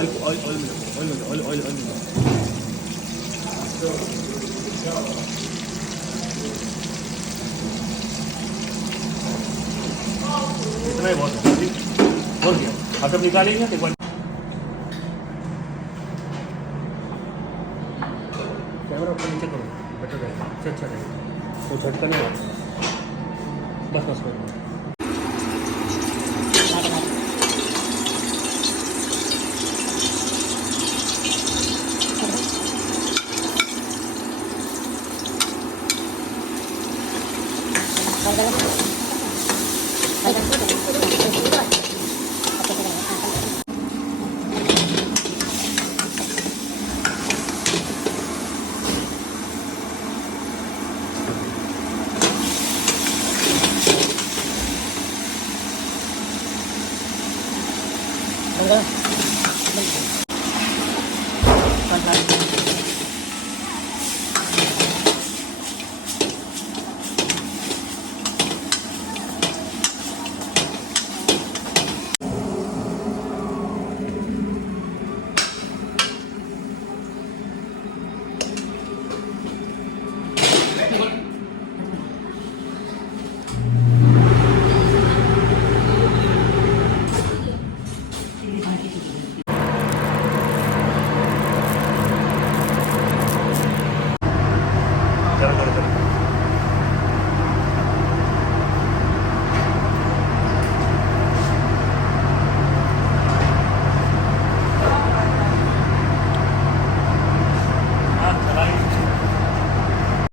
ऑयल इतना ही बहुत है, हो गया। अब जब निकालेंगे तो एक बार कैमरा ऊपर नीचे करो, बेटर रहेगा, अच्छा रहेगा, तो झटका नहीं आता। बस बस बस Tunggu.